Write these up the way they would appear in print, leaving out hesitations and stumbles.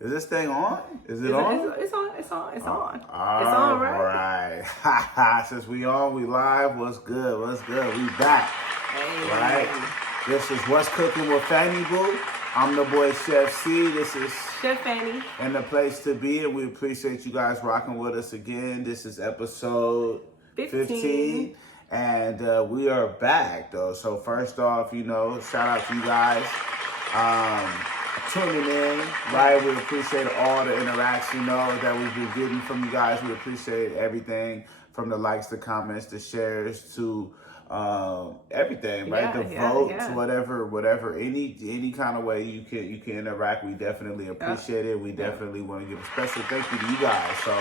Is this thing on? Is it on? It's on. It's on. It's on. All It's on, right? right. Since we on, we live. What's good? What's good? We back. Hey. Right? This is What's Cooking with Fanny Boo. I'm the boy Chef C. This is Chef Fanny. And the place to be. And we appreciate you guys rocking with us again. This is episode 15. And we are back, though. So first off, shout out to you guys tuning in, right? We appreciate all the interaction, that we've been getting from you guys. We appreciate everything from the likes, the comments, the shares, to everything, right? The votes, whatever, any kind of way you can interact. We definitely appreciate it. We definitely want to give a special thank you to you guys. So,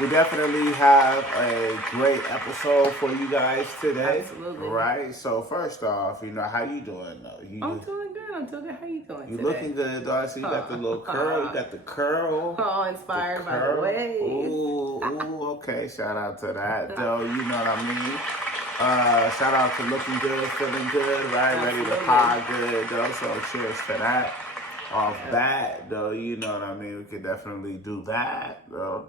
we definitely have a great episode for you guys today. Absolutely. Right? So first off, how you doing though? I'm doing good. How you doing today? You looking good, dog. So you got the little curl. You got the curl. Oh, inspired by the waves. Ooh, okay. Shout out to that, though. You know what I mean? Shout out to looking good, feeling good, right? Absolutely. Ready to pod good, though. So cheers to that. Off bat, though, you know what I mean? We could definitely do that, though.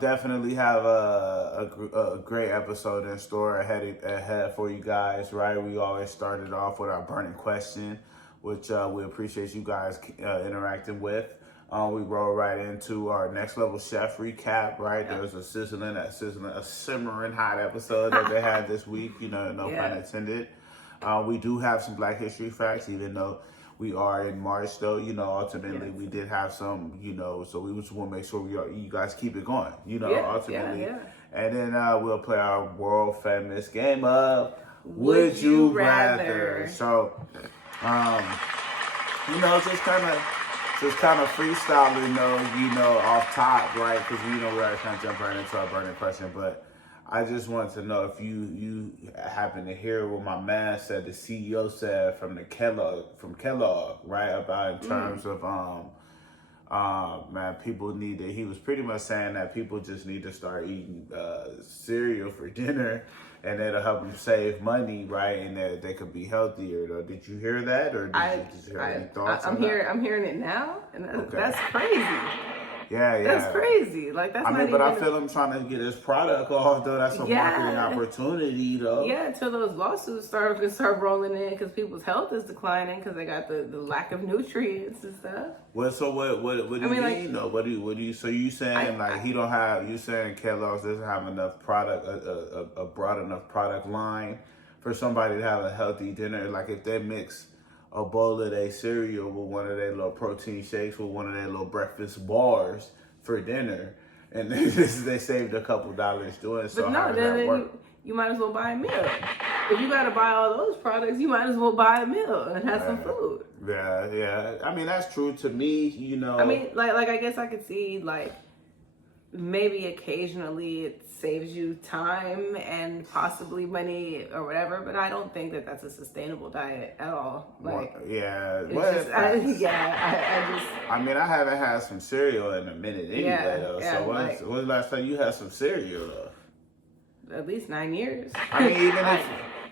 Definitely have a great episode in store ahead for you guys, right? We always started off with our burning question, which we appreciate you guys interacting with. We roll right into our next level chef recap, right? Yep. There was a simmering hot episode that they had this week, no pun intended. We do have some Black History facts, even though we are in March, though, ultimately we did have some, so we just want to make sure you guys keep it going, ultimately. Yeah. And then we'll play our world famous game of Would You Rather? So, just kind of freestyling, off top, right? Because, we're already kind of jump right into our burning question, but I just wanted to know if you happen to hear what my man said, the CEO said from Kellogg, right? About in terms of people he was pretty much saying that people just need to start eating cereal for dinner, and it'll help them save money, right? And that they could be healthier. Did you hear that, or did you hear any thoughts? I'm hearing it now, and that's crazy. Yeah. That's crazy. Like, that's I feel him trying to get his product off, though. That's a marketing opportunity, though. Yeah, until those lawsuits start rolling in, because people's health is declining because they got the lack of nutrients and stuff. Well, so what do you mean, though? What do you? So you saying you saying Kellogg's doesn't have enough product, a broad enough product line for somebody to have a healthy dinner? Like, if they mix a bowl of their cereal with one of their little protein shakes with one of their little breakfast bars for dinner, and they saved a couple dollars doing it. So but no, then you might as well buy a meal. If you got to buy all those products, you might as well buy a meal and have some food. Yeah. I mean, that's true to me, I mean, like I guess I could see, like, maybe occasionally it saves you time and possibly money or whatever, but I don't think that that's a sustainable diet at all. Like, I mean, I haven't had some cereal in a minute anyway, though. So when's the last time you had some cereal, though? At least 9 years. I mean,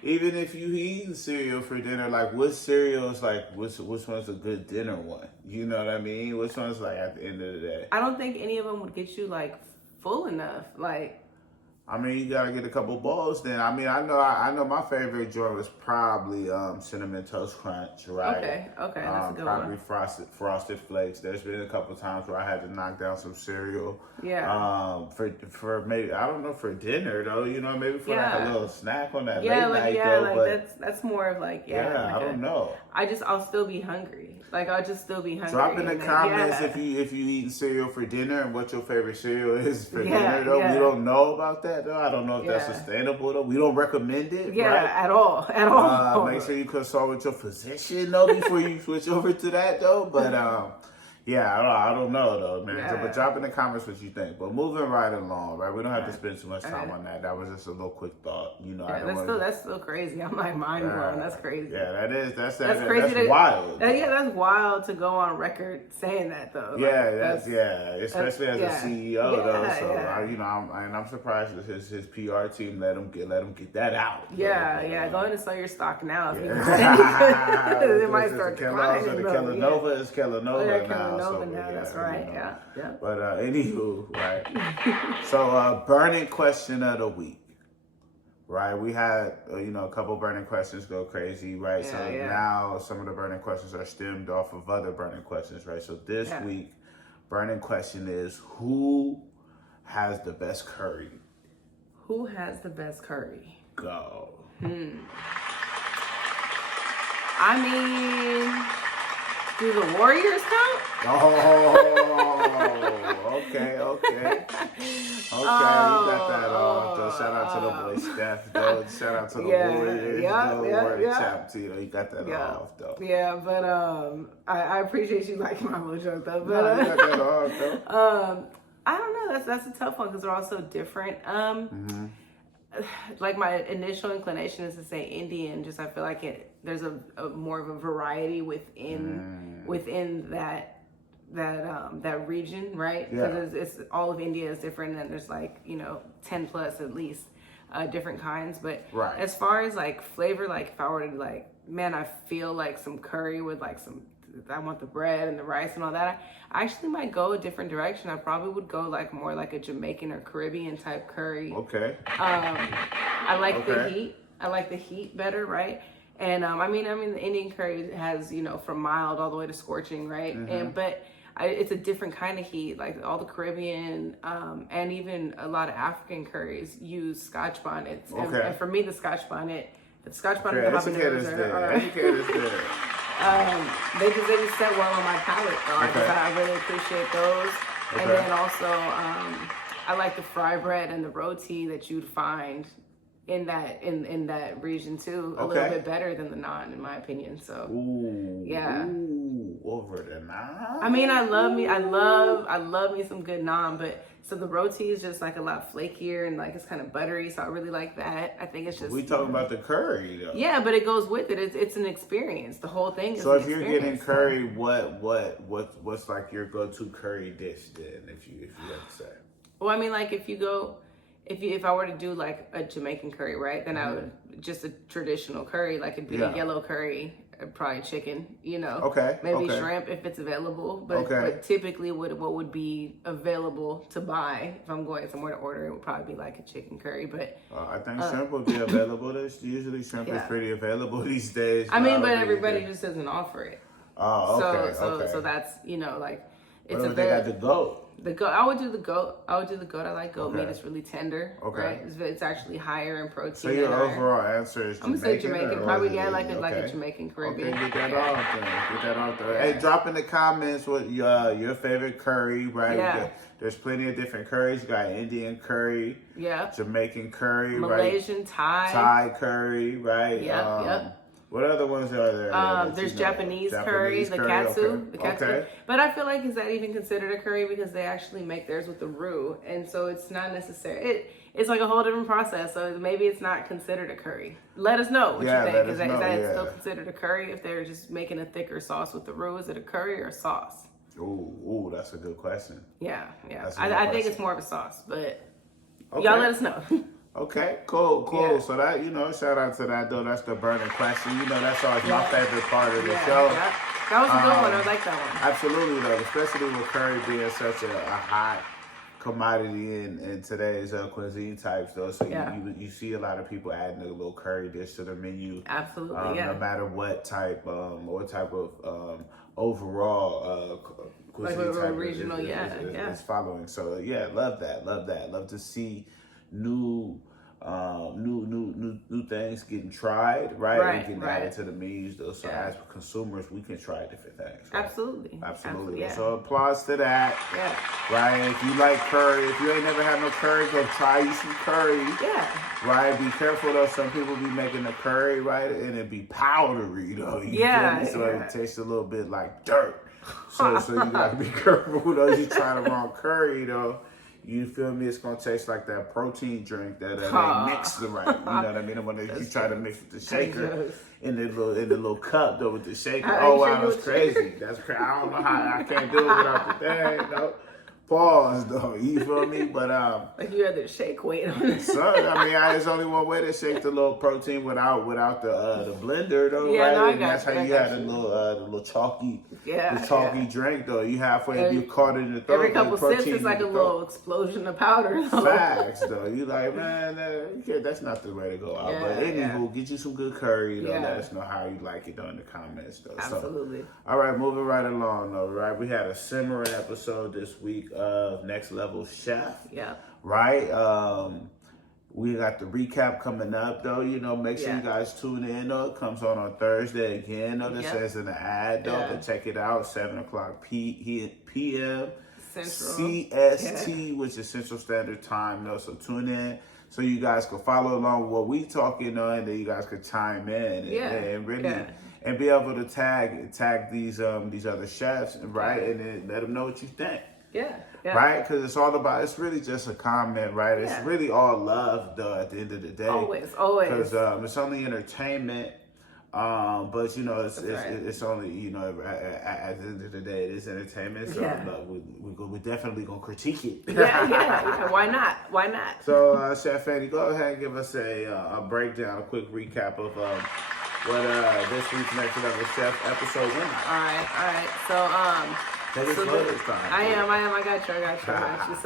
even if you eating cereal for dinner, like, what cereal is like, which one's a good dinner one? You know what I mean? Which one's like at the end of the day? I don't think any of them would get you like full enough. Like, I mean, you gotta get a couple bowls then. I mean, I know my favorite joint was probably Cinnamon Toast Crunch, right? Okay, that's a good probably one. Frosted Flakes. There's been a couple times where I had to knock down some cereal. Yeah. For maybe, I don't know, for dinner though, maybe for like a little snack on that late night that's more of like, I don't know. I'll still be hungry. Like, I'll just still be hungry. Drop in the comments if you eating cereal for dinner and what your favorite cereal is for dinner though. We don't know about that though. I don't know if that's sustainable though. We don't recommend it. Right? At all. Make sure you consult with your physician though before you switch over to that though. But Yeah, I don't know though, man. Yeah. But drop in the comments what you think. But moving right along, right? We don't have to spend too much time on that. That was just a little quick thought, you know. That's still crazy. I'm like mind blown. That's crazy. Yeah, that's crazy. That's wild. That's wild to go on record saying that though. Yeah, especially as a CEO though. So I'm surprised that his PR team let him get that out. Yeah. Go ahead and sell your stock now. If you it might start declining. Kellanova is Kellanova now. Now, that's right. Yeah. But anywho, right. So burning question of the week. Right, we had a couple burning questions go crazy, right? Now some of the burning questions are stemmed off of other burning questions, right? So this week, burning question is, who has the best curry? Who has the best curry? Go. I mean, do the Warriors count? Oh, okay. You got that off. Though. Shout out to the boy Steph. Though. Shout out to the Warriors. You got that off, though. Yeah, but I appreciate you liking my little joke, though. But you got that off, though. I don't know. That's a tough one because they're all so different. Like my initial inclination is to say Indian. Just I feel like there's a more of a variety within that region, right? Because it's all of India is different, and there's 10 plus at least different kinds. But as far as like flavor, like if I were to I feel like some curry with I want the bread and the rice and all that. I actually might go a different direction. I probably would go more like a Jamaican or Caribbean type curry. Okay. I like the heat. I like the heat better, right? And I mean the Indian curry has from mild all the way to scorching, right? But it's a different kind of heat. Like all the Caribbean and even a lot of African curries use Scotch bonnets. And for me, the Scotch bonnet and the habaneros they just set well on my palate. I really appreciate those. And then also I like the fry bread and the roti that you'd find in that region too, a little bit better than the naan, in my opinion. So over the naan. I mean, I love me some good naan, but so the roti is just a lot flakier and it's kind of buttery. So I really like that. I think it's just we talking about the curry though. Yeah, but it goes with it. It's an experience. The whole thing is. So if you're getting curry, what's your go-to curry dish then? If you have to say. Well, I mean, if I were to do a Jamaican curry, right? Then I would just a traditional curry, it'd be a yellow curry, probably chicken, maybe shrimp if it's available. But typically, what would be available to buy if I'm going somewhere to order, it would probably be a chicken curry. But I think shrimp would be available. Usually shrimp is pretty available these days. I mean, but everybody just doesn't offer it. Oh, okay. So that's it's available. They got the goat. The goat. I would do the goat. I like goat meat. It's really tender. Right. It's actually higher in protein. So your overall answer is Jamaican? I'm gonna say Jamaican. Probably a Jamaican Caribbean. Okay, get that off there. Hey, drop in the comments what your favorite curry, right? Yeah. There's plenty of different curries. You got Indian curry. Yeah. Jamaican curry, Malaysian, right? Thai curry, right? Yep. What other ones are there? There's Japanese curry, the katsu. But I feel like, is that even considered a curry? Because they actually make theirs with the roux. And so it's not necessary. It's a whole different process. So maybe it's not considered a curry. Let us know what you think. Is that still considered a curry? If they're just making a thicker sauce with the roux, is it a curry or a sauce? Ooh, that's a good question. Yeah. I think it's more of a sauce. But y'all let us know. Okay, cool. Yeah. So that, shout out to that though. That's the burning question. That's always my favorite part of the show. Yeah. That was a good one. I like that one. Absolutely though, especially with curry being such a hot commodity in today's cuisine types though. So you see a lot of people adding a little curry dish to their menu. Absolutely, no matter what type of overall cuisine type regional, is following. So love that. Love to see new things getting tried, right? And getting added to the menus though. So as consumers, we can try different things. Right? Absolutely. Yeah. So applause to that. Yeah. Right. If you like curry, if you ain't never had no curry, go try you some curry. Yeah. Right. Be careful though. Some people be making the curry, right, and it be powdery though. You feel me? So it tastes a little bit like dirt. So you gotta be careful though. You try the wrong curry though. You feel me? It's gonna taste like that protein drink that ain't mixed right. You know what I mean? When you try to mix with the shaker in the little cup though with the shaker. Oh wow, that's crazy. That's crazy. I don't know how I can't do it without the thing though. Pause though, you feel me? But like you had to shake weight on it. So I mean, there's only one way to shake the little protein without the blender though, yeah, right? No, and that's how you had the little chalky, drink though. You halfway you caught it in the throat. Every couple sips, it's like a little explosion of powder. Facts though, you like man, that's not the way to go out. But anywho, get you some good curry though. Let us know how you like it though in the comments though. Absolutely. So, all right, moving right along though. Right, we had a simmering episode this week of Next Level Chef. Yeah. Right? We got the recap coming up though. You know, make sure you guys tune in though. It comes on Thursday again though. That says in the ad though. But check it out, 7:00 p.m. Central. CST, which is Central Standard Time though. So tune in so you guys can follow along with what we talking on, and then you guys can chime in and really and be able to tag these other chefs, right? And then let them know what you think. Yeah. Right? Because it's really just a comment, right? It's really all love, though, at the end of the day. Always. Because it's only entertainment, but, you know, it's only, you know, at the end of the day, it is entertainment. So we're definitely going to critique it. Yeah. Why not? So, Chef Fanny, go ahead and give us a breakdown, a quick recap of what this week's Next Level Chef episode went. All right. So, I am. I got you.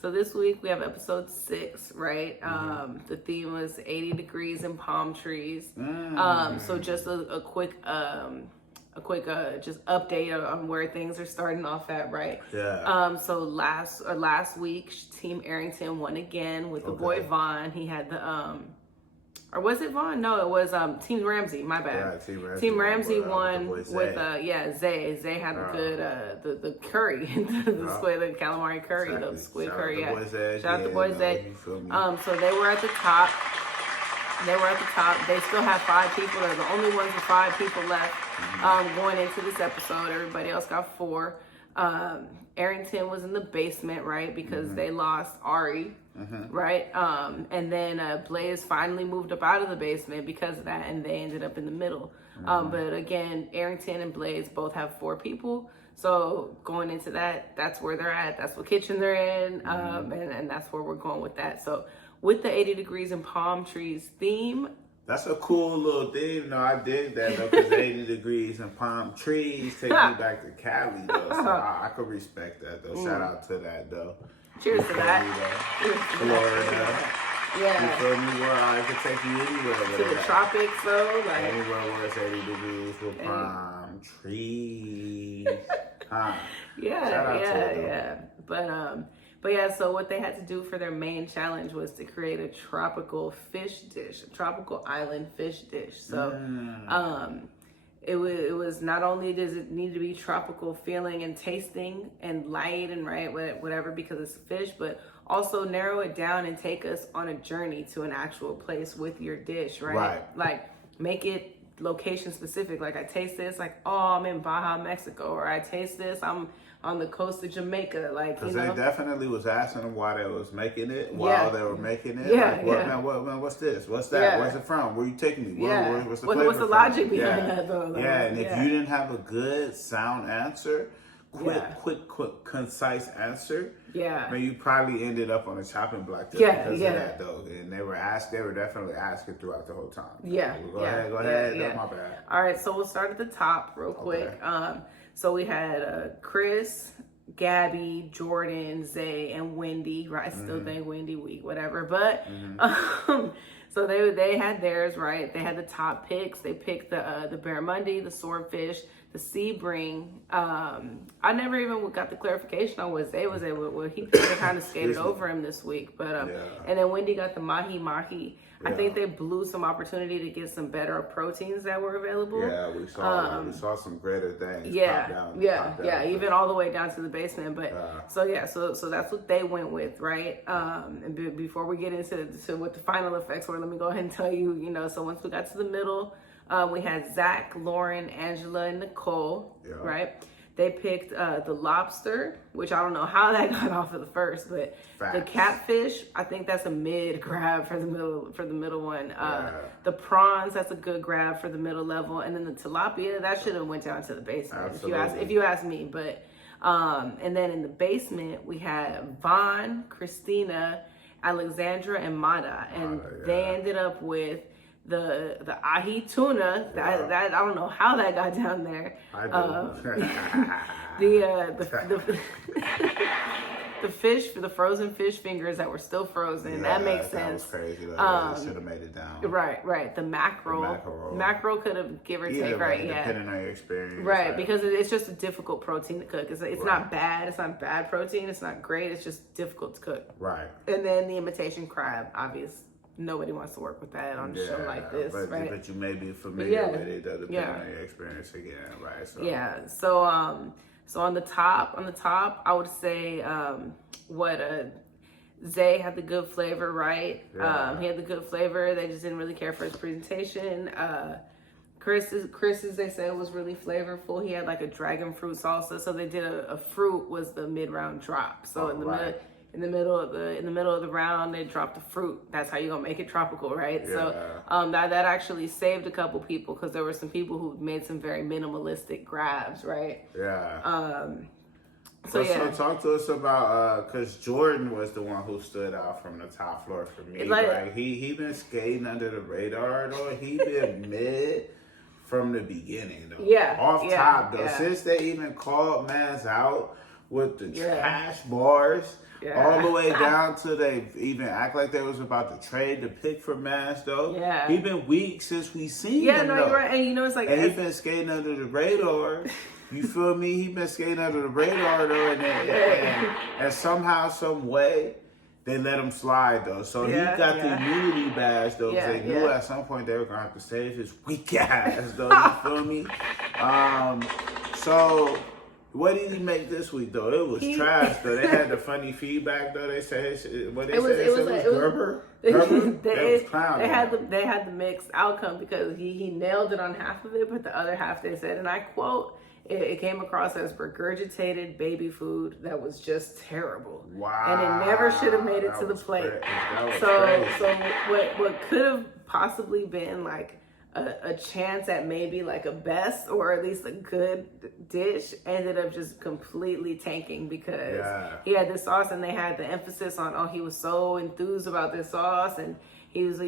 So this week we have episode 6, right? The theme was 80 degrees and palm trees. So just a quick just update on where things are starting off at, right? Yeah. So last week Team Arrington won again with the boy Vaughn. He had the or was it Vaughn? No, it was Team Ramsey. My bad. Yeah, Team Ramsey won with Zay. Zay had a good the curry, the calamari curry, the squid curry. Shout out to boy Zay. So they were at the top. They still have 5 people. They're the only ones with 5 people left going into this episode. Everybody else got 4. Arrington was in the basement, right? Because they lost Ari. Right? And then Blais finally moved up out of the basement because of that, and they ended up in the middle. But again, Arrington and Blais both have 4 people. So going into that, that's where they're at. That's what kitchen they're in. And that's where we're going with that. So with the 80 degrees and palm trees theme. That's a cool little theme. No, I dig that though, because 80 degrees and palm trees take me back to Cali though. So I could respect that though. Shout out to that though. Cheers to that. Florida. Yeah. You feel me? Where I could take you anywhere. To the tropics though. Like anywhere where it's 80 degrees with palm trees. Yeah. But yeah, so what they had to do for their main challenge was to create a tropical fish dish, a tropical island fish dish. So it was not only does it need to be tropical feeling and tasting and light and whatever because it's fish, but also narrow it down and take us on a journey to an actual place with your dish, right? Like make it location specific. Like I taste this, like, oh, I'm in Baja, Mexico, or I taste this, I'm on the coast of Jamaica, like, because they definitely was asking them why they was making it while they were making it. Man, what's this? What's that? Where's it from? Where you taking me? What's the flavor what's the logic from? behind that though? Like, and if you didn't have a good sound answer, quick, concise answer, man, you probably ended up on a chopping block because of that though. And they were definitely asking throughout the whole time. Go ahead. That's my bad. All right, so we'll start at the top real quick. So we had Chris, Gabi, Jordan, Zay, and Wendy. Right, I still think Wendy weak, whatever. But so they had theirs, right? They had the top picks. They picked the barramundi, the swordfish, the sea bring. I never even got the clarification on what Zay was able. Well, he kind of skated over him this week, but and then Wendy got the mahi. I think they blew some opportunity to get some better proteins that were available. Yeah, we saw some greater things. Even all the way down to the basement. But so that's what they went with, right? And before we get into what the final effects were, let me go ahead and tell you. So once we got to the middle, we had Zack, Lauren, Angela, and Nicole, right? They picked the lobster, which I don't know how that got off of the first, but the catfish, I think that's a mid grab for the middle one. The prawns, that's a good grab for the middle level, and then the tilapia, that should have went down to the basement if you ask me. But and then in the basement we had Vaughn, Christina, Alexandra, and Mada, and they ended up with the ahi tuna. That I don't know how that got down there. I do. The fish, for the frozen fish fingers that were still frozen. That makes sense. That was crazy. Though. Should have made it down. Right. The mackerel could have give or take, right? Depending on your experience. Right, because it's just a difficult protein to cook. It's not bad. It's not bad protein. It's not great. It's just difficult to cook. Right. And then the imitation crab, obvious. Nobody wants to work with that on a show like this, right? But you may be familiar with it, though, depending on your experience again, right? So. Yeah. So on the top, I would say Zay had the good flavor, right? Yeah. He had the good flavor. They just didn't really care for his presentation. Chris's, they said, was really flavorful. He had like a dragonfruit salsa. So they did a fruit was the mid-round drop. So in the middle of the round, they dropped the fruit. That's how you're gonna make it tropical, right? Yeah. So that actually saved a couple people, because there were some people who made some very minimalistic grabs, right? Yeah. So talk to us about, because Jordan was the one who stood out from the top floor for me. Like he been skating under the radar though. He been mid from the beginning though. Yeah. Off top though. Yeah. Since they even called Mans out with the trash bars. Yeah. All the way down to they even act like they was about to trade the pick for Mans though. Yeah. He been weak since we seen him. Yeah, no, you're right. And it's like, and he been skating under the radar. You feel me? He been skating under the radar though, and somehow, some way, they let him slide though. So he got the immunity badge though, because they knew at some point they were gonna have to save his weak ass though. You feel me? So. What did he make this week though? It was trash though. They had the funny feedback though. They said what they said. It was Gerber. They had the mixed outcome, because he nailed it on half of it, but the other half, they said, and I quote, it came across as regurgitated baby food that was just terrible. Wow. And it never should have made it to the plate. So what could have possibly been like a chance at maybe like a best or at least a good dish ended up just completely tanking, because he had this sauce, and they had the emphasis on, he was so enthused about this sauce, and he was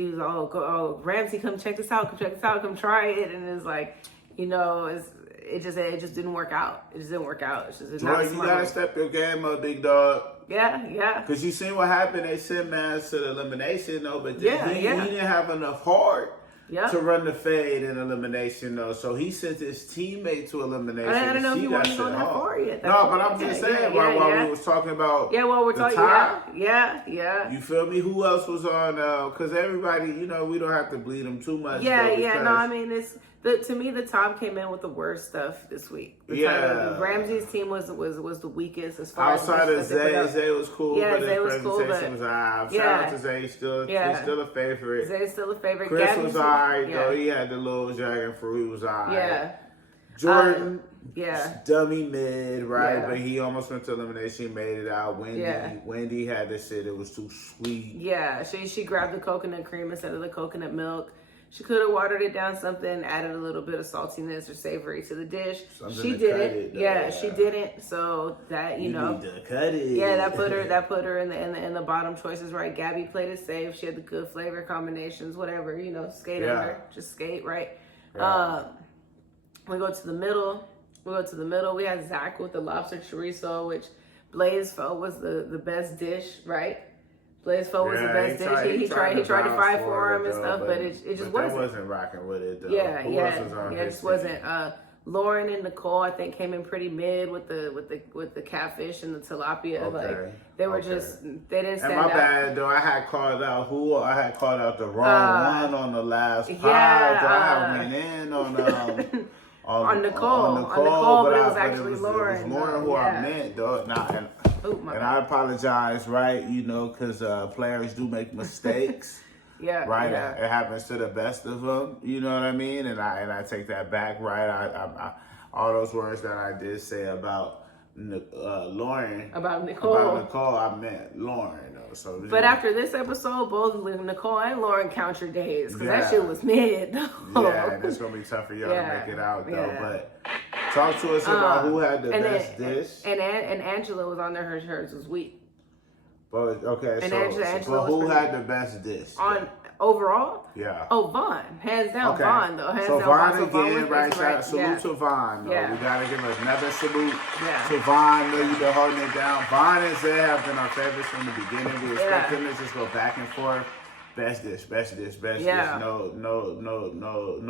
Ramsey, come check this out, come try it. And it's like, it just didn't work out. It just didn't work out. It's just Jordan, you gotta step your game up, big dog. Yeah. Because you seen what happened. They sent Mans to the elimination though, but he didn't have enough heart to run the fade in elimination though. So he sent his teammate to elimination. I don't know if you want to go that far yet. No, but I'm just saying while we was talking about you feel me? Who else was on? Because everybody, we don't have to bleed them too much. No, I mean, to me, the top came in with the worst stuff this week. Ramsey's team was the weakest as far outside as of Zay was cool. Yeah, but Zay was cool. Presentation was Shout out to Zay, he's still a favorite. Zay's still a favorite. Chris Gabi was alright though. He had the little dragonfruit. He was alright. Jordan, dummy mid, right? But he almost went to elimination. He made it out. Wendy had this shit. It was too sweet. Yeah, she grabbed the coconut cream instead of the coconut milk. She could have watered it down something, added a little bit of saltiness or savory to the dish. She didn't. She didn't. So that you need to cut it. Yeah, that put her in the bottom choices, right? Gabi played it safe. She had the good flavor combinations, whatever. Skate under, just skate, right? We go to the middle. We had Zack with the lobster chorizo, which Blais felt was the best dish, right? Blais felt was the best dish. He tried to fry for him and stuff, but it just wasn't. That wasn't rocking with it though. It just wasn't. Lauren and Nicole, I think, came in pretty mid with the catfish and the tilapia. They were just they didn't stand out. And my bad though, I had called out the wrong one on the last pod. I went in on Nicole, but it was actually Lauren. It was Lauren who I meant though. And I apologize, right? Because players do make mistakes. Right. Yeah. It happens to the best of them. You know what I mean? And I take that back, right? all those words that I did say about Lauren. About Nicole. I meant Lauren, though. So, but after this episode, both Nicole and Lauren count your days, because that shit was mid. Yeah, that's going to be tough for y'all to make it out, though. But talk to us about who had the best dish. And Angela was on there. Hers was wheat. But, okay, and so who had the best dish? Overall? Yeah. Oh, Vaughn. Hands down, Vaughn, though. Hands so down, Vaughn Vaughn. again, right? Salute to Vaughn, though. Yeah. We got to give another salute to Vaun. Know you've been holding it down. Vaughn and Zay have been our favorites from the beginning. We expect them to just go back and forth. Best dish. No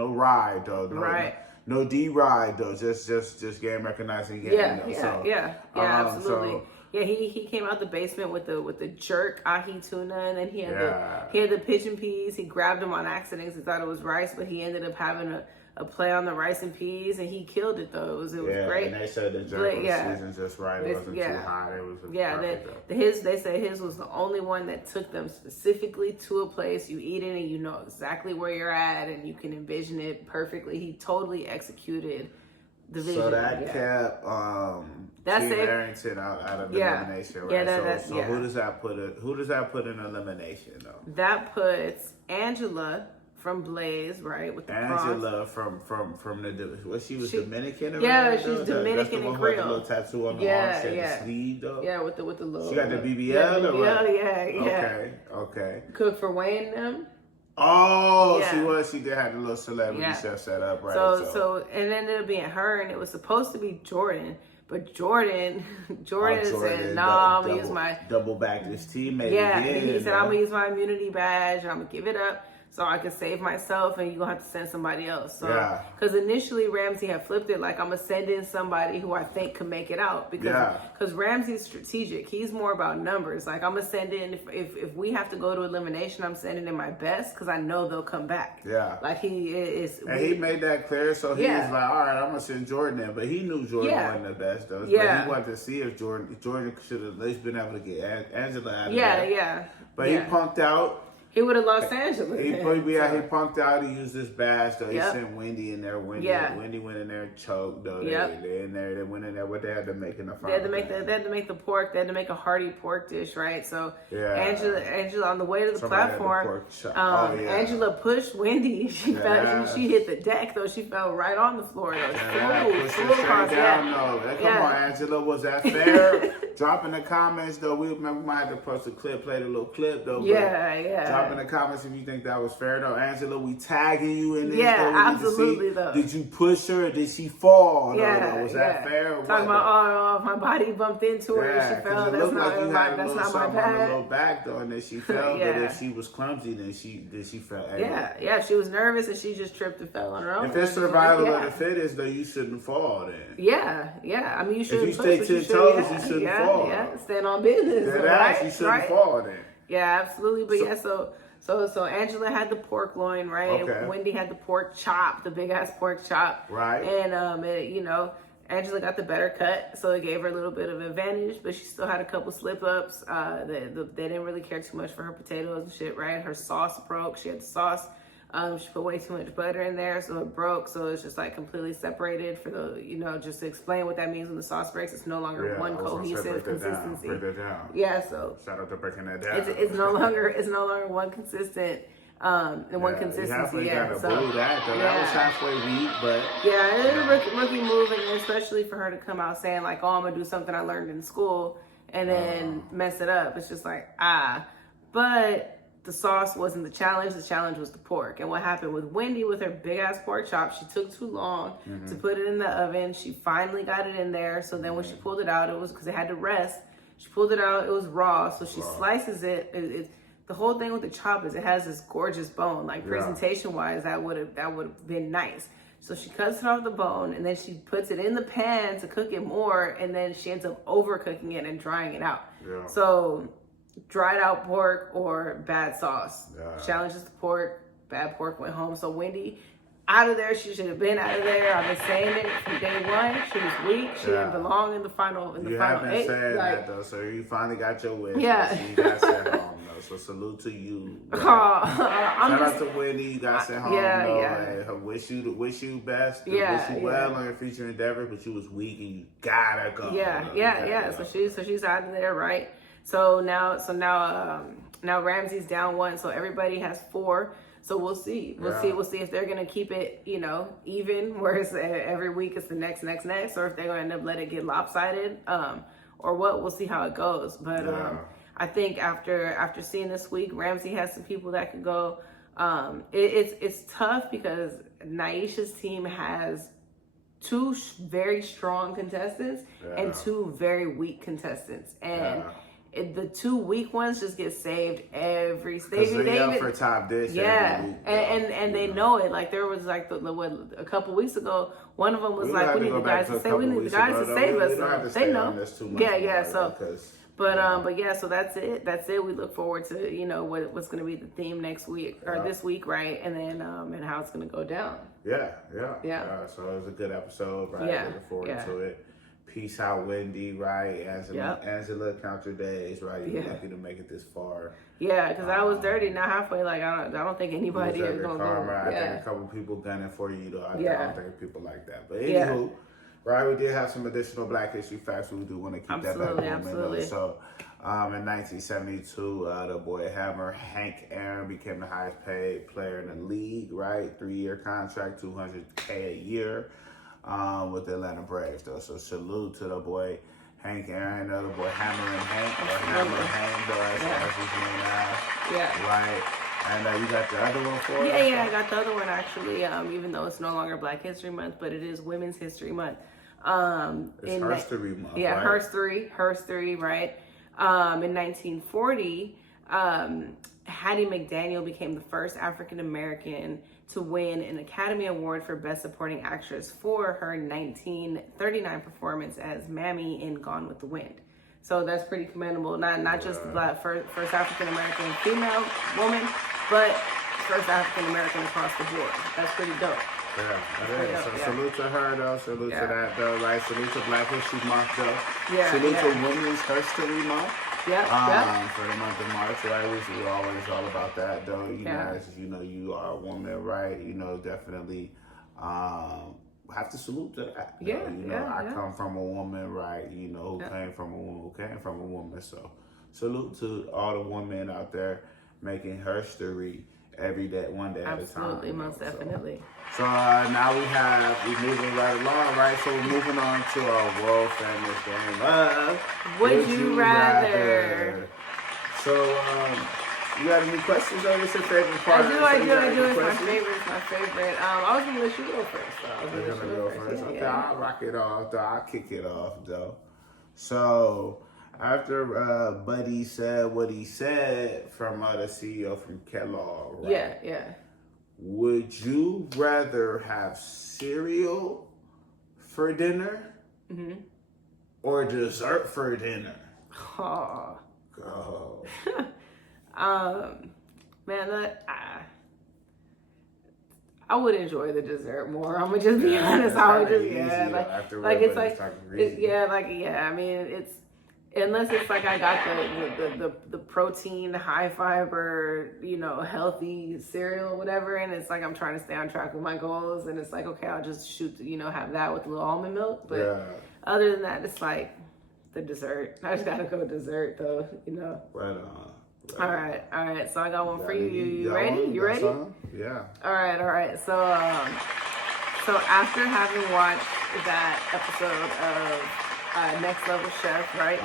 ride, though. No D ride, though. Just game recognizing game. Absolutely. Yeah, he came out the basement with the jerk ahi tuna, and then he had the pigeon peas. He grabbed them on accident because he thought it was rice, but he ended up having a play on the rice and peas, and he killed it though. It was great. And they said the jerk was seasoned just right. It wasn't too hot. It was they say his was the only one that took them specifically to a place. You eat it and you know exactly where you're at, and you can envision it perfectly. He totally executed the vision. So that kept Team Arrington out of elimination, right? So who does that put in elimination though? That puts Angela from Blais, right? With the Angela prawns. from the she was Dominican. Yeah, she's Dominican and Creole. With the little tattoo on the arm, the sleeve though. Yeah, with the little. She got the BBL. Okay. Cook for Wayne them. Oh, she did have the little celebrity chef set up, right? So and then it'll be her, and it was supposed to be Jordan, but Jordan said, "Nah, I'm gonna use my double back this teammate." Yeah, and he said, "I'm gonna use my immunity badge. I'm gonna give it up so I can save myself, and you're gonna have to send somebody else." So, because initially Ramsey had flipped it, like I'm gonna send in somebody who I think can make it out, because Ramsey's strategic. He's more about numbers. Like I'm gonna send in if we have to go to elimination, I'm sending in my best because I know they'll come back. Yeah, like he is. And he made that clear, so he was like, "All right, I'm gonna send Jordan in," but he knew Jordan wasn't the best though. But he wanted to see if Jordan should have at least been able to get Angela out of there. But he punked out. He would have lost Angela. He punked out. He used his badge though. He sent Wendy in there. Wendy went in there and choked though. They in there. They went in there. What they had to make in the final. They had to make the pork. They had to make a hearty pork dish, right? So Angela on the way to the platform. Angela pushed Wendy. She fell. She hit the deck though. She fell right on the floor though. Come on, Angela. Was that fair? Drop in the comments though. We might have to post a clip, play the little clip though. Drop in the comments if you think that was fair though. Angela, we tagging you in this. Yeah, absolutely though. Did you push her or did she fall? Was that fair? Talking about my body bumped into her and she fell. That's not my bad. On the little back though, and then she fell. But if she was clumsy, then she fell. She was nervous and she just tripped and fell on her own. If it's survival of the fittest though, you shouldn't fall then. I mean you shouldn't. If you stay 10 toes, you shouldn't fall. Stand on business. You shouldn't fall then. Yeah, absolutely. But so Angela had the pork loin, right? Okay. Wendy had the pork chop, the big ass pork chop. Right. And Angela got the better cut, so it gave her a little bit of advantage, but she still had a couple slip ups. They didn't really care too much for her potatoes and shit, right? Her sauce broke. She had the sauce. She put way too much butter in there, so it broke. So it's just like completely separated for the, just to explain what that means when the sauce breaks. It's no longer one cohesive consistency. Break that down. Yeah, so shout out to breaking that down. It's no longer one consistent. One consistency. That was halfway weak, but it is a rookie move, and especially for her to come out saying like, "Oh, I'm gonna do something I learned in school," and then mess it up. It's just like but. The sauce wasn't the challenge. The challenge was the pork. And what happened with Wendy with her big ass pork chop, she took too long to put it in the oven. She finally got it in there. So then when she pulled it out, it was because it had to rest. She pulled it out. It was raw. So she slices it. The whole thing with the chop is it has this gorgeous bone. Like presentation wise, that would have been nice. So she cuts it off the bone and then she puts it in the pan to cook it more. And then she ends up overcooking it and drying it out. Yeah. So dried out pork or bad sauce. Challenges the pork, bad pork went home. So Wendy, out of there, she should have been out of there. I've been saying it from day one. She was weak. She didn't belong in the final. You have been saying that though, so you finally got your wish. Yeah. So you got sent home though. though. So salute to you. I'm Shout just, out to Wendy. You got sent home. Hey, wish you best. Wish you well on your future endeavor. But you was weak and you gotta go. Yeah. So she's out of there, right? So now Ramsey's down 1. So everybody has 4. So we'll see. We'll see if they're gonna keep it, even, where it's every week it's the next, or if they're gonna end up let it get lopsided, or what. We'll see how it goes. But I think after seeing this week, Ramsey has some people that could go. It's tough because Naisha's team has 2 very strong contestants and 2 very weak contestants, and. The 2 weak ones just get saved every stage. They up for top dish. And they know it. Like there was like a couple weeks ago, one of them was like, "We need the guys to save us." They know. So, but yeah, so that's it. We look forward to what's going to be the theme next week or this week, right? And then and how it's going to go down. Yeah. So it was a good episode, right? Looking forward to it. Peace out, Wendy, right? Angela, count your days, right? You're lucky to make it this far. Yeah, because I was dirty, not halfway. Like, I don't think anybody is going to go. I think a couple people gunning for you, though. I don't think people like that. But anywho, right, we did have some additional Black history facts. We do want to keep that back. Absolutely. So, in 1972, the boy Hammer, Hank Aaron, became the highest paid player in the league, right? 3-year contract, $200K a year. With the Atlanta Braves, though. So salute to the boy Hank Aaron, the other boy Hammer and Hank, or Hammer and Hank, though, as his name now. Right. And you got the other one for us? Yeah, I got the other one, actually, even though it's no longer Black History Month, but it is Women's History Month. It's History Month, yeah, right? Herstory, right? In 1940, Hattie McDaniel became the first African-American to win an Academy Award for Best Supporting Actress for her 1939 performance as Mammy in Gone with the Wind. So that's pretty commendable. Not just the first African-American female woman, but first African-American across the board. That's pretty dope. Yeah. So salute to her, though. Salute to that, though, right? Salute to Black History Month, though. Salute to Women's History Month. For the month of March, right? We're always all about that, though. You guys, you are a woman, right? Definitely have to salute to that. I come from a woman, right? Who came from a woman, So salute to all the women out there making history every day, one day at a time. Absolutely, most definitely. So now we're moving right along, right? So we're moving on to our world famous game of Would You Rather? So you got any questions on this? Your favorite part? I do. It's my favorite. I was gonna let you go first. You're gonna go first. Okay, I'll rock it off. Though I'll kick it off, though. So after Buddy said what he said from the CEO from Kellogg, right? Yeah. Would you rather have cereal for dinner or dessert for dinner? Oh. Go. Man, I would enjoy the dessert more. I'm gonna just be honest. I would I mean, it's unless it's like I got the protein, high fiber, healthy cereal or whatever, and it's like I'm trying to stay on track with my goals, and it's like, okay, I'll just have that with a little almond milk. But other than that, it's like the dessert. I just gotta go dessert though, Right on. All right. So I got one for you. You ready? You ready? Yeah. All right. So after having watched that episode of Next Level Chef, right?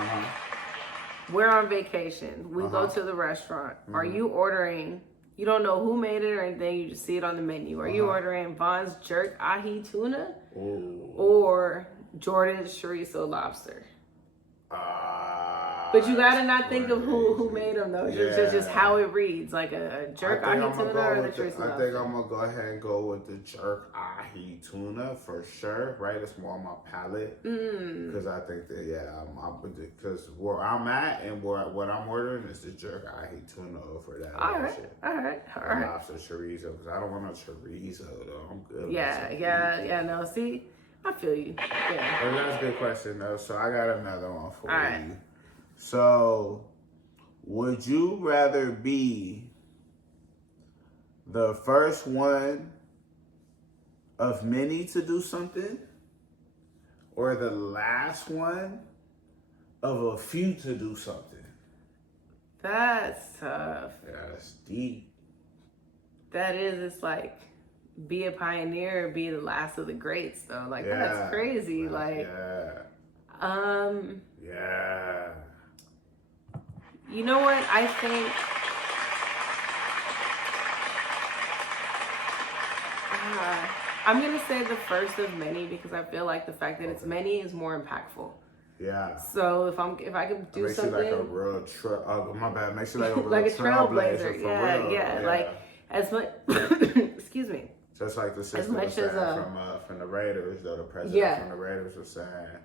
We're on vacation. We go to the restaurant. Are you ordering? You don't know who made it or anything. You just see it on the menu. Are you ordering Vaughn's jerk ahi tuna or Jordan's chorizo lobster? But you gotta not think of who made them though. Just how it reads, like a jerk ahi tuna or the chorizo lobster. I think I'm gonna go ahead and go with the jerk ahi tuna for sure. Right, it's more on my palate because I think that because where I'm at and what I'm ordering is the jerk ahi tuna for that. All right. Lobster chorizo because I don't want no chorizo though. I'm good. Yeah. No, see, I feel you. Yeah. But that's a good question though. So I got another one for you. So, Would you rather be the first one of many to do something, or the last one of a few to do something? That's tough. Yeah, that's deep. That is, it's like, be a pioneer, be the last of the greats, though. Like, that's crazy. Like, yeah. You know what? I think I'm gonna say the first of many, because I feel like the fact that it's many is more impactful. Yeah. So if I can do makes something, you like a real my bad. Makes you like a real like a trailblazer. Yeah. Yeah. Like as much. Excuse me. Just like the sister was saying from the Raiders, though, the president from the Raiders was saying,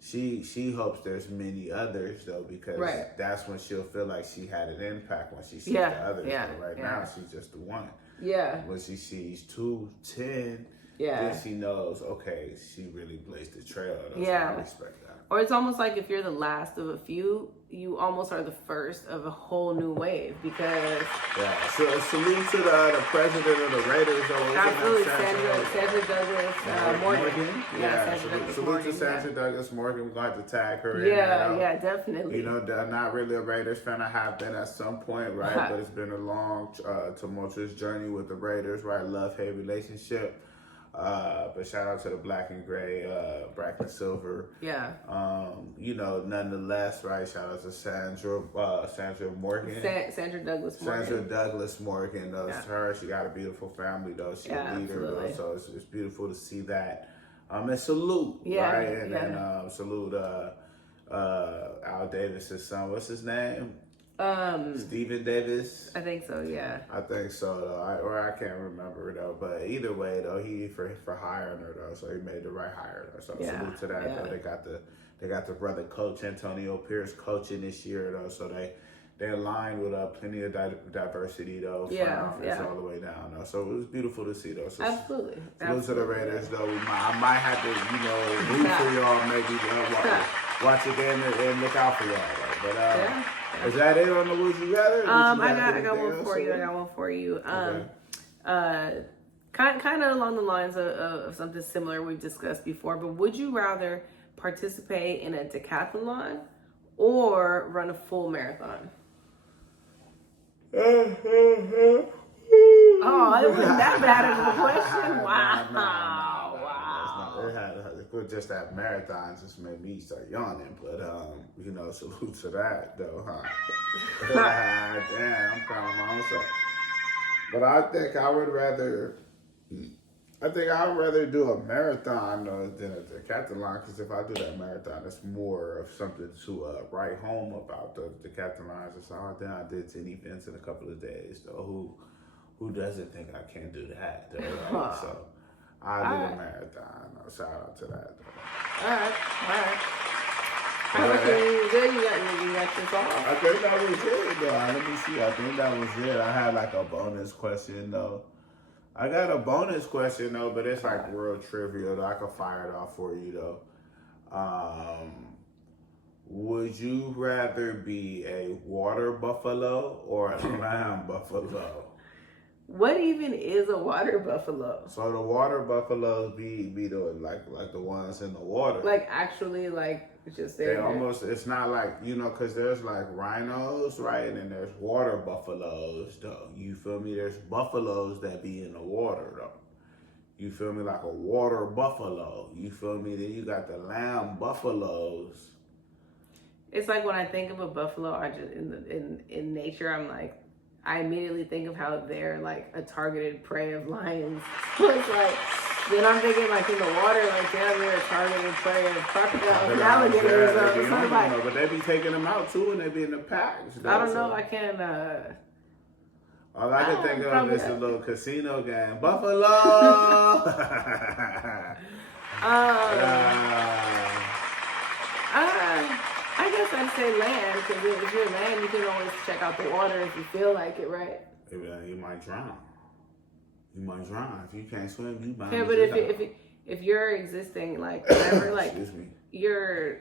she hopes there's many others, though, because that's when she'll feel like she had an impact, when she sees the others. Yeah. But right now, she's just the one. Yeah. When she sees 2, 10, then she knows, okay, she really blazed the trail. Yeah. I respect that. Or it's almost like if you're the last of a few, you almost are the first of a whole new wave, because... Yeah, so salute to the president of the Raiders. Absolutely, Sandra Douglas Morgan. Salute to Sandra Douglas Morgan. We're going to have to tag her in. Yeah, definitely. You know, I'm not really a Raiders fan. I have been at some point, right? But it's been a long, tumultuous journey with the Raiders, right? Love-hate relationship. But shout out to the black and gray, black and silver. Yeah. You know, nonetheless, right? Shout out to Sandra Morgan. Sandra Douglas Morgan. That's her. She got a beautiful family, though. She's a leader, though. So it's beautiful to see that. And salute, right? And then salute Al Davis's son. What's his name? Stephen Davis. I think so, yeah. I think so, though. I can't remember, though. But either way, though, he for hiring her, though. So he made the right hire, though. So salute to that, though. They got the brother coach Antonio Pierce coaching this year, though. So they aligned with plenty of diversity, though. From all the way down, though. So it was beautiful to see, though. So absolutely. Salute to the Raiders, though. I might have to, root for y'all, maybe watch a game and look out for y'all, though. But is that it on the Would You Rather? I got one for you. Kind of along the lines of something similar we've discussed before, but would you rather participate in a decathlon or run a full marathon? Oh, it wasn't that bad of a question. Wow. Just that marathon just made me start yawning, but salute to that, though, huh? Damn, I'm proud of my own self. But I think I would rather do a marathon than a decathlon, because if I do that marathon, it's more of something to write home about. The decathlons, it's all down. I did 10 events in a couple of days, though. Who doesn't think I can do that, though? Right? So I did a marathon. Shout out to that, though. All right. Okay, you good? You got this all? I think that was it, though. Let me see. I think that was it. I had like a bonus question, though. I got a bonus question, though, but it's like real trivial, though. I can fire it off for you, though. Would you rather be a water buffalo or a land buffalo? What even is a water buffalo? So the water buffaloes be the like the ones in the water. Like actually, like just there. They almost. It's not like because there's like rhinos, right, and then there's water buffaloes, though. You feel me? There's buffaloes that be in the water, though. You feel me? Like a water buffalo. You feel me? Then you got the land buffaloes. It's like when I think of a buffalo, I just in nature, I'm like. I immediately think of how they're like a targeted prey of lions. So it's like, then I'm thinking like in the water, like they're a targeted prey of crocodiles and alligators. But they be taking them out too, and they be in the packs. I don't know if I can. All I can think of is a little casino game. Buffalo! I guess I'd say land, because if you're land, you can always check out the water if you feel like it, right? You might drown. If you can't swim, you might. Yeah, but if you're existing, like whatever, like excuse me, you're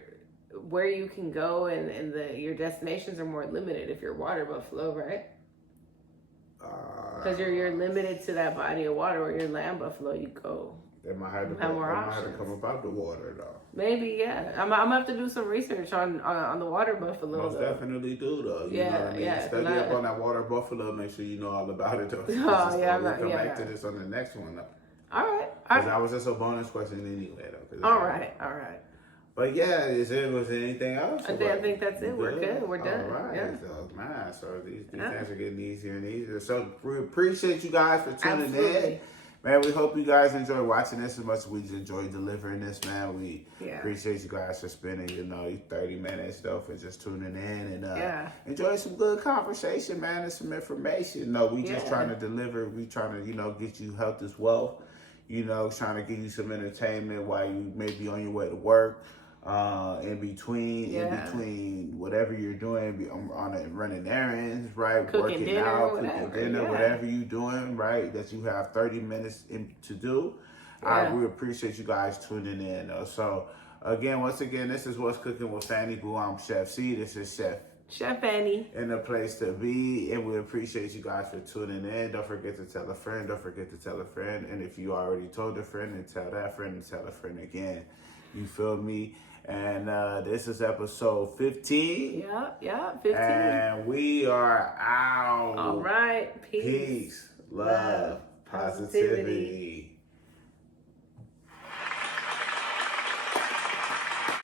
where you can go and your destinations are more limited if you're water buffalo, right? Because you're limited to that body of water. Or you're land buffalo, you go. They might have to come about the water though. Maybe, yeah. I'm gonna have to do some research on the water buffalo. Most definitely do though. You know what I mean? Study up on that water buffalo. Make sure you know all about it though. Oh yeah, we'll come back to this on the next one though. All right. Because that was just a bonus question anyway though. All right. But yeah, was there anything else? I think that's it. We're good. We're done. All right. Yeah. So, man, so these things are getting easier and easier. So we appreciate you guys for tuning in. Man, we hope you guys enjoy watching this as much as we enjoy delivering this, man. We appreciate you guys for spending, 30 minutes, though, for just tuning in and enjoy some good conversation, man, and some information. We just trying to deliver. We trying to, get you health as wealth, trying to give you some entertainment while you may be on your way to work. In between whatever you're doing, running errands, right? Working out, cooking dinner, whatever you're doing, right? That you have 30 minutes to do. We appreciate you guys tuning in. So once again, this is What's Cooking with Fanny Boo. I'm Chef C. This is Chef Fanny. In the place to be, and we appreciate you guys for tuning in. Don't forget to tell a friend. Don't forget to tell a friend. And if you already told a friend, then tell that friend and tell a friend again. You feel me? And this is episode 15. Yeah, 15. And we are out. All right. Peace, love, positivity.